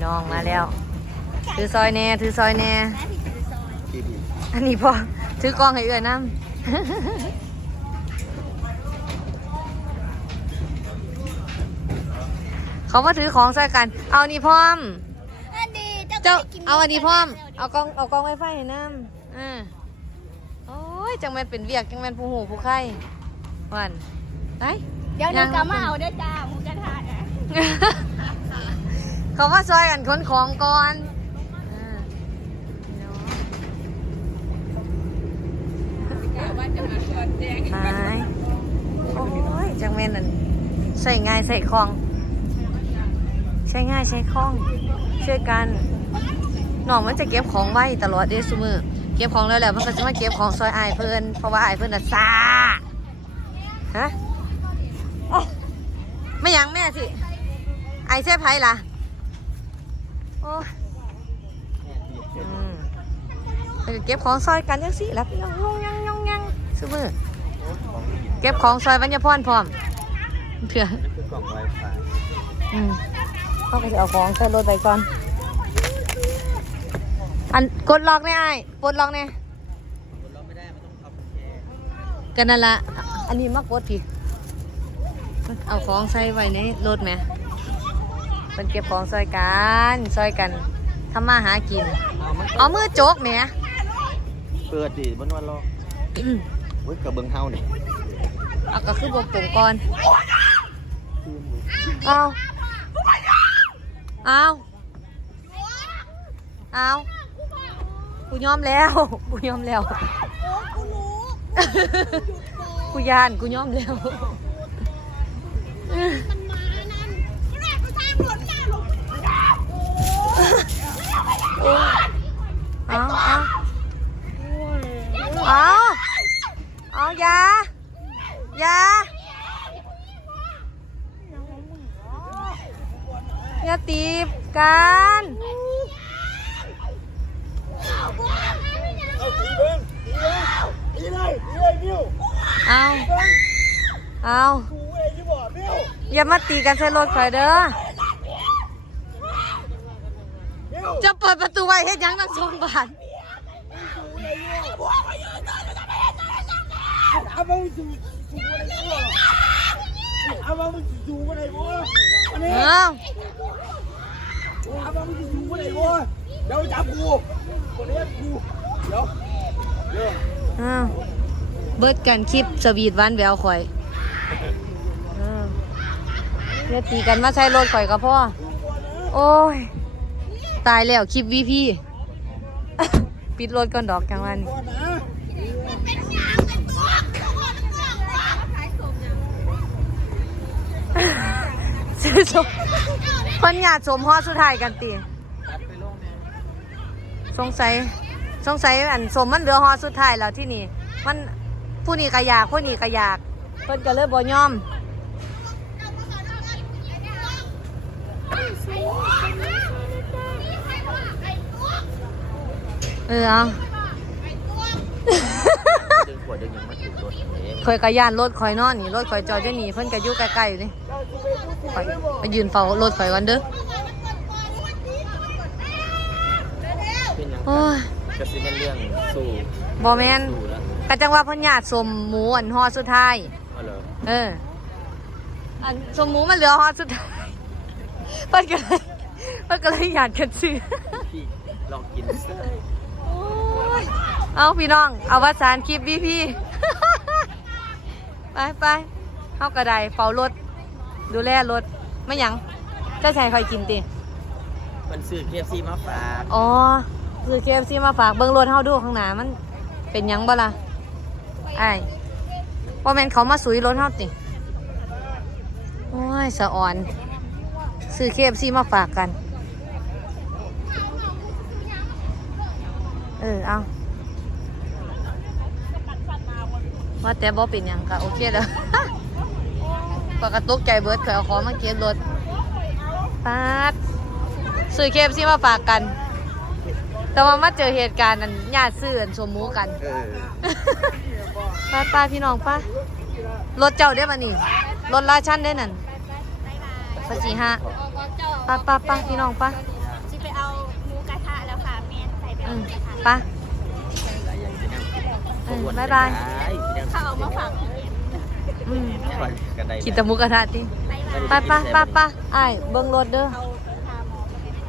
พี่น้องมาแล้ว ถือซอยแน่ ถือซอยแน่พี่พี่อันนี้พอ ถือกล้องให้เอื้อยน้ำเขามาถือของใส่กัน เอานี่พร้อมอันนี้เจ้า เอาอันนี้พร้อม เอากล้อง เอากล้องไวไฟให้น้ำอ่าโอ้ย จังแม่นเป็นเวียก จังแม่นผู้หูผู้ไข่วันไปเดี๋ยวหนูก็มาเอาด้วยจ้าหมูกระทะนะ เขามาซอยกันขนของก่อนอ่าไปโอ้ยจังแม่นนั่นใส่ง่ายใส่คล่อง ใช้ง่ายใช้คล่อง ช่วยกันน้องมันจะเก็บของไว้ตลอดเด้ซุมือเก็บของแล้วแหละมันก็จะมาเก็บของซอยอายเพิ่นเพราะว่าอายเพิ่นน่ะซ่าฮะโอ้ไม่หยังแม่สิไอายเสียไผล่ะ โอ้ยอืมเพิ่นก็เก็บของซอยกันจังสิแล้วพี่น้องงงยังงงยังซุมือเก็บของซอยบรรยพรพร้อมเผื่อนี่คือกล่องไวไฟอืมเขาก็จะเอาของใส่รถไปก่อน อันกดล็อกเนี่ยไอ้ายกดล็อกเนี่ยเราไม่ได้มันต้องเอากุญแจกันนั่นละอันนี้มากดผิดเอาของใส่ไว้ในรถไหม เป็นเก็บของซอยกันซอยกันทำมาหากิน เอามันเอามือโจกเนี่ยเปิดดิบนวันรอเว้ยกับเบิ้งเฮานี่เอาก็คือบวกปุ่มก่อนเอาเอาเอากูยอมแล้วกูยอมแล้ว โอ้กูรู้กูยานกูยอมแล้ว มันมานั่นแรกกูสร้างรถจ้าหลง เอาเอาเอาเอาอยาอ ยาอย่าตีบกันเอาเอาอย่ามาตีกันใส่รถข่อยเด้อ จะเปิดประตูไว้เฮ็ดหยังตั้งสองบาท เอามาจูจูอะไรกูเอามาจูอะไรกูอันนี้เออเอามาจูอะไรกูเดี๋ยวจับกูคนนี้กูเดี๋ยวเดี๋ยวอ้าวเบิดกันคลิปสวีทวานแววข่อยเอออย่าตีกันมาใช้รถข่อยก็พ่อ โอ้ย ตายแล้วคลิปวีพี่ ปิดรถก่อนดอกกลางวัน ชมเพิ่นอยากชมฮอดสุดท้ายกันตีตัดไปลงเนี่ยสงสัยสงสัยอันสมมันเหลือฮอดสุดท้ายแล้วที่นี่ มันผู้นี้ก็อยากผู้นี้ก็อยากเพิ่นก็เลยบ่ยอมเออเอาดึงขวดดึงยังมาถูกรถเองคอยกระยานรถคอยนอนนี่รถคอยจอดจะหนีเพิ่นก็อยู่ใกล้ๆอยู่นี่ ข้อยไปยืนเฝ้ารถคอยกันเด้อเป็นยังโอ้ยก็สิเป็นเรื่องสู้บอแมนสู้แล้วกะจังว่าเพิ่นญาติสมหมูอันฮอดสุดท้าย เอาเลยเออ อันสมหมูมันเหลือฮอดสุดท้ายเพิ่นก็เลยเพิ่นก็เลยอยากกันซื้อ พี่ลองกินซะโอ้ยเอาพี่น้อง เอาวัสานคลิปพี่พี่ ไปไปเข้ากระไดเฝ้ารถ ดูแลรถไม่หยังจะใช้คอยกินติมันซื้อเคฟซีมาฝากอ๋อซื้อเคฟซีมาฝากเบิ่งรถเฮาดูข้างหน้ามันเป็นหยังบ่ล่ะไอ้ายบ่แม่นเขามาสุยรถเฮาติโอ้ยสะอ่อน ซื้อเคฟซีมาฝากกัน เออเอาว่าแต่บ่เป็นหยังก็โอเคแล้ว ปกตุกใจเบิดเคยเอาของมาเก็บรถปาดซื้อเคฟซีมาฝากกัน แต่ว่ามาเจอเหตุการณ์นั้นญาติซื้ออันสมหมูกันเออป้าป้าพี่น้องป้ารถเจ้าได้มานี่รถราชันได้นั่นภาษีห้าป้าป้าป้าพี่น้องป้าอืมไปะอืมบ๊ายบายข้าวเอามาฝากอืม กันได้กินแตะมุกกระทะดิไปปะปะปะไอ้ายเบิ่งรถเด้อเอา